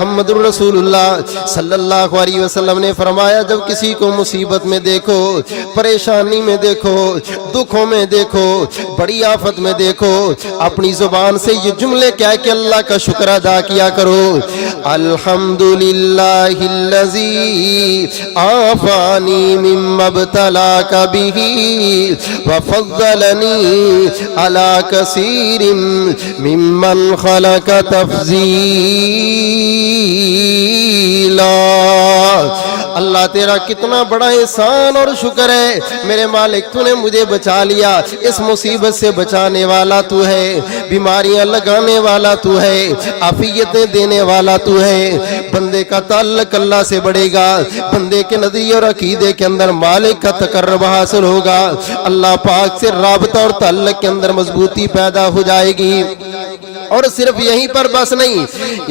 محمد رسول اللہ صلی اللہ علیہ وسلم نے فرمایا جب کسی کو مصیبت میں دیکھو، پریشانی میں دیکھو، دکھوں میں دیکھو، بڑی آفت میں دیکھو، اپنی زبان سے یہ جملے کہہ کے اللہ کا شکر ادا کیا کرو۔ الحمدللہ الذی عافانی مما ابتلاک بہ وفضلنی علی کثیر ممن خلق تفضیلا۔ اللہ تیرا کتنا بڑا احسان اور شکر ہے میرے مالک، تو نے مجھے بچا لیا، اس مصیبت سے بچانے والا تو ہے، بیماریاں لگانے والا تو ہے، عافیتیں دینے والا تو ہے۔ بندے کا تعلق اللہ سے بڑھے گا، بندے کے نظریے اور عقیدے کے اندر مالک کا تقرب حاصل ہوگا، اللہ پاک سے رابطہ اور تعلق کے اندر مضبوطی پیدا ہو جائے گی۔ اور صرف یہیں پر بس نہیں،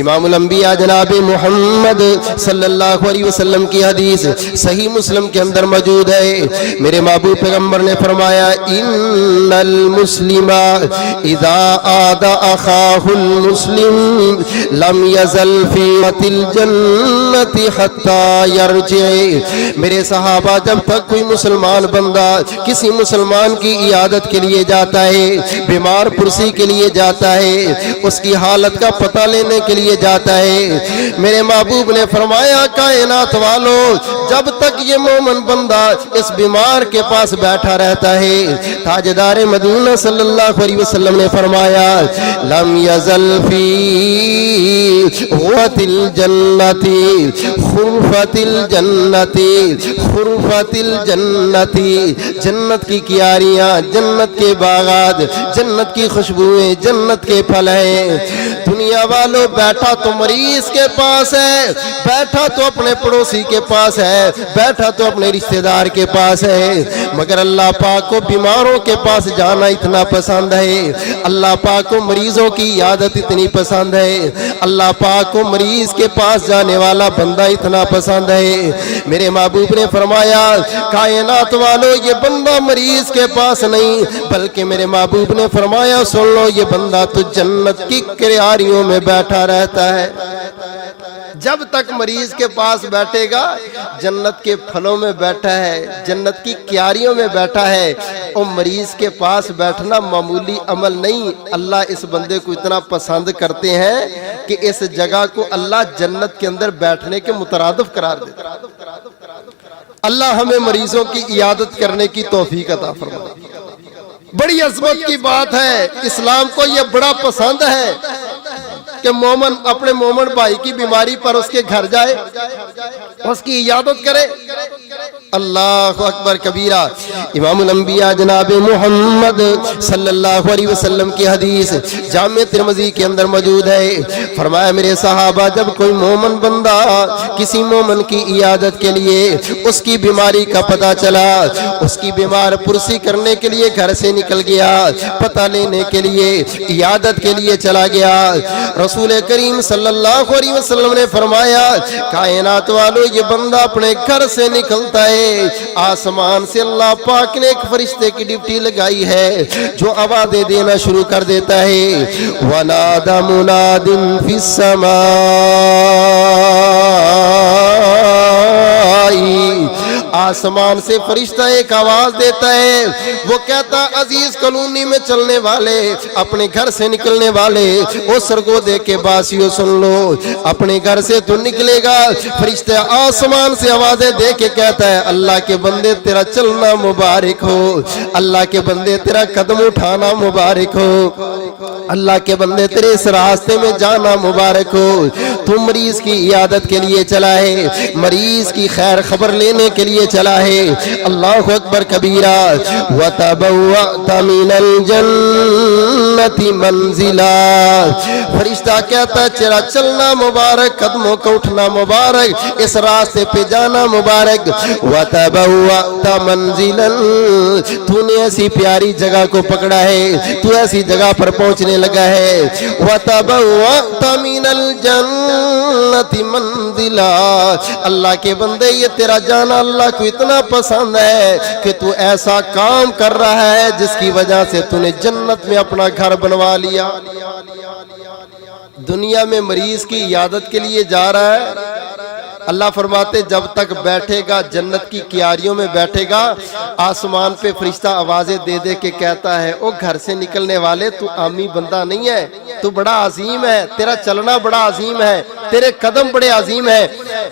امام الانبیاء جناب محمد صلی اللہ علیہ وسلم کی حدیث صحیح مسلم کے اندر موجود ہے، میرے محبوب پیغمبر نے فرمایا ان المسلم اذا عاد اخاہ المسلم لم یزل فی الجنت حتی یرجع۔ میرے صحابہ جب تک کوئی مسلمان بندہ کسی مسلمان کی عیادت کے لیے جاتا ہے، بیمار پرسی کے لیے جاتا ہے، اس کی حالت کا پتہ لینے کے لیے جاتا ہے، میرے محبوب نے فرمایا کائنات والو جب تک یہ مومن بندہ اس بیمار کے پاس بیٹھا رہتا ہے، تاجدار مدینہ صلی اللہ علیہ وسلم نے فرمایا لم یزل فی غرفۃ الجنت خرفۃ الجنت خرفۃ الجنت، جنت کی کیاریاں، جنت کے باغات، جنت کی خوشبوئیں، جنت کے پھل ہیں۔ دنیا والوں بیٹھا تو مریض کے پاس ہے، بیٹھا تو اپنے پڑوسی کے پاس ہے، بیٹھا تو اپنے رشتہ دار کے پاس ہے، مگر اللہ پاک کو بیماروں کے پاس جانا اتنا پسند ہے، اللہ پاک کو مریضوں کی عیادت اتنی پسند ہے، اللہ پاک کو مریض کے پاس جانے والا بندہ اتنا پسند ہے۔ میرے محبوب نے فرمایا کائنات والوں یہ بندہ مریض کے پاس نہیں، بلکہ میرے محبوب نے فرمایا سن لو یہ بندہ تو جنت کی کیاریوں میں بیٹھا رہتا ہے۔ جب تک مریض کے پاس بیٹھے گا جنت کے پھلوں میں بیٹھا ہے، جنت کی کیاریوں میں بیٹھا ہے، اور مریض کے پاس بیٹھنا معمولی عمل نہیں، اللہ اس بندے کو اتنا پسند کرتے ہیں کہ اس جگہ کو اللہ جنت کے اندر بیٹھنے کے مترادف قرار دیتا ہے۔ اللہ ہمیں مریضوں کی عیادت کرنے کی توفیق عطا فرمائے۔ بڑی عظمت کی بات ہے، اسلام کو یہ بڑا پسند ہے کہ مومن اپنے مومن بھائی کی بیماری پر اس کے گھر جائے، اس کی عیادت کرے۔ اللہ اکبر کبیرہ۔ امام الانبیاء جناب محمد صلی اللہ علیہ وسلم کی حدیث جامع ترمذی کے اندر موجود ہے، فرمایا میرے صحابہ جب کوئی مومن بندہ کسی مومن کی عیادت کے لیے اس کی بیماری کا پتہ چلا، اس کی بیمار پرسی کرنے کے لیے گھر سے نکل گیا، پتہ لینے کے لیے، عیادت کے لیے چلا گیا، رسول کریم صلی اللہ علیہ وسلم نے فرمایا کائنات والو یہ بندہ اپنے گھر سے نکلتا ہے، آسمان سے اللہ پاک نے ایک فرشتے کی ڈیوٹی لگائی ہے جو آوازیں دینا شروع کر دیتا ہے، وَنَادَ مُنَادٍ فِي السَّمَاءِ، آسمان سے فرشتہ ایک آواز دیتا ہے، وہ کہتا عزیز کالونی میں چلنے والے، اپنے گھر سے نکلنے والے، وہ سرگودے کے باسیوں سن لو، اپنے گھر سے تو نکلے گا، فرشتہ آسمان سے آوازیں دے کے کہتا ہے اللہ کے بندے تیرا چلنا مبارک ہو، اللہ کے بندے تیرا قدم اٹھانا مبارک ہو، اللہ کے بندے تیرے اس راستے میں جانا مبارک ہو، تو مریض کی عیادت کے لیے چلا ہے، مریض کی خیر خبر لینے کے لیے چلا ہے۔ اللہ اکبر کبیرہ۔ وَتَبَوَّأْتَ مِنَ الْجَنَّةِ مَنْزِلًا، فرشتہ کہتا تیرا چلنا مبارک، قدموں کو اٹھنا مبارک، اس راستے پہ جانا مبارک۔ وَتَبَوَّأْتَ مَنْزِلًا، تو نے ایسی پیاری جگہ کو پکڑا ہے، تو ایسی جگہ پر پہنچنے لگا ہے۔ وَتَبَوَّأْتَ مِنَ الْجَنَّةِ مَنْزِلًا، اللہ کے بندے یہ تیرا جانا اللہ کو اتنا پسند ہے کہ تو ایسا کام کر رہا ہے جس کی وجہ سے تو نے جنت میں اپنا گھر بنوا لیا۔ دنیا میں مریض کی عیادت کے لیے جا رہا ہے، اللہ فرماتے جب تک بیٹھے گا جنت کی کیاریوں میں بیٹھے گا، آسمان پہ فرشتہ آوازیں دے دے کے کہتا ہے او گھر سے نکلنے والے تو عامی بندہ نہیں ہے، تو بڑا عظیم ہے، تیرا چلنا بڑا عظیم ہے، تیرے قدم بڑے عظیم ہیں،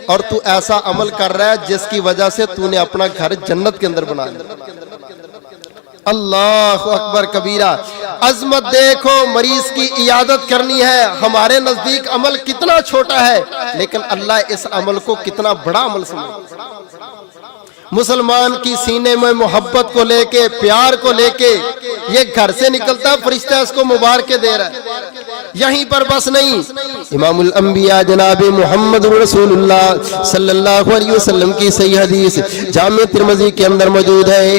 اور تو ایسا عمل کر رہا ہے جس کی وجہ سے تو نے اپنا گھر جنت کے اندر بنا لیا۔ اللہ اکبر کبیرہ۔ عظمت دیکھو، مریض کی عیادت کرنی ہے، ہمارے نزدیک عمل کتنا چھوٹا ہے، لیکن اللہ اس عمل کو کتنا بڑا عمل سمجھتا ہے۔ مسلمان کی سینے میں محبت کو لے کے، پیار کو لے کے یہ گھر سے نکلتا، فرشتہ اس کو مبارکیں دے رہا ہے۔ یہیں پر بس نہیں، امام الانبیاء جناب محمد رسول اللہ صلی اللہ علیہ وسلم کی صحیح حدیث جامع ترمذی کے اندر موجود ہے،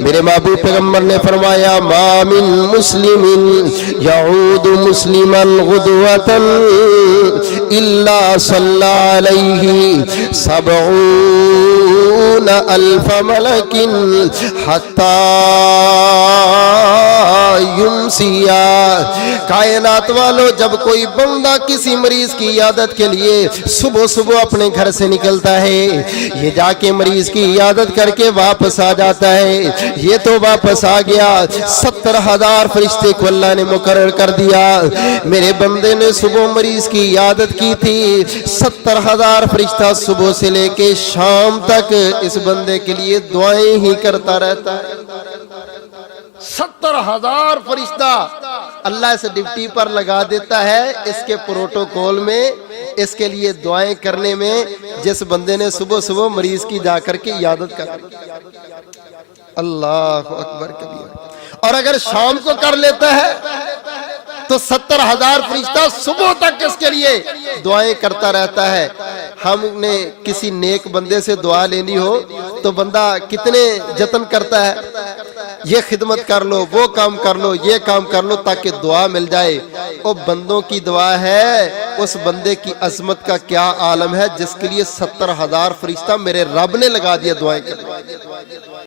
میرے محبوب پیغمبر نے فرمایا ما من مسلم یعود مسلما غدوة الا صلی علیہ 70,000 ملک حتی یمسیا۔ کائنات والو، جب کوئی بندہ کسی مریض کی عیادت کے لیے صبح صبح اپنے گھر سے نکلتا ہے، یہ جا کے مریض کی عیادت کر کے واپس آ جاتا ہے، یہ تو واپس آ گیا، 70,000 فرشتے کو اللہ نے مقرر کر دیا۔ میرے بندے نے صبح مریض کی عیادت کی تھی، 70,000 فرشتہ صبح سے لے کے شام تک اس بندے کے لیے دعائیں ہی کرتا رہتا ہے۔ 70,000 فرشتہ اللہ اس ڈیوٹی پر لگا دیتا ہے، اس کے پروٹوکول میں، اس کے لیے دعائیں کرنے میں، جس بندے نے صبح صبح مریض کی جا کر کے عیادت کر لی۔ اللہ اکبر کبیر۔ اور اگر شام کو کر لیتا ہے تو 70,000 فرشتہ صبح تک اس کے لیے دعائیں کرتا رہتا ہے۔ ہم نے کسی نیک بندے سے دعا لینی ہو تو بندہ کتنے جتن کرتا ہے، یہ خدمت کر لو، وہ کام کر لو، یہ کام کر لو تاکہ دعا مل جائے۔ وہ بندوں کی دعا ہے، اس بندے کی عظمت کا کیا عالم ہے جس کے لیے 70,000 فرشتہ میرے رب نے لگا دیا دعائیں کرنے۔